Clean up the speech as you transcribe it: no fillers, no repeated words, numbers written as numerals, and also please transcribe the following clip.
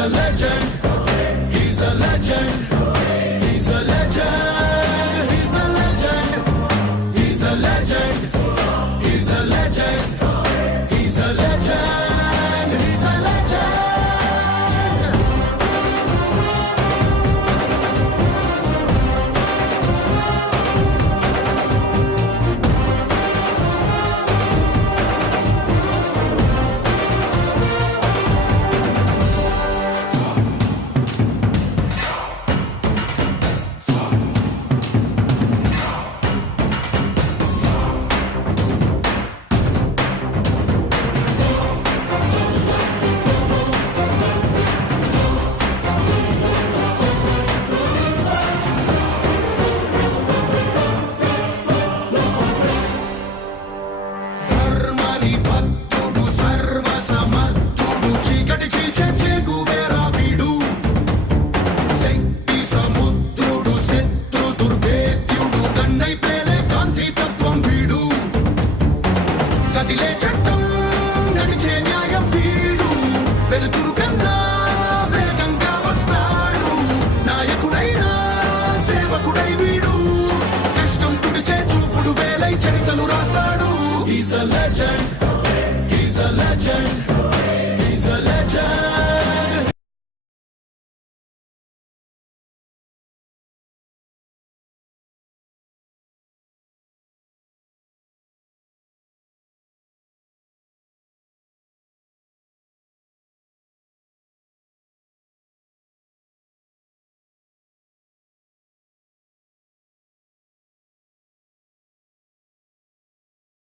a legend. He's a legend. He's a legend. He's a legend. He's a legend. He's a legend. He's a legend. He's a legend. ధర్మని భక్తుడు సర్వ సమర్థుడు చీకటి చీల్చే చెగువేరా వీడు శక్తి సముద్రుడు శత్రు దుర్భేద్యుడు కన్నై పేలే కాంతి తత్వం వీడు కదిలే చట్టం నడిచే న్యాయం వీడు వెలుతురు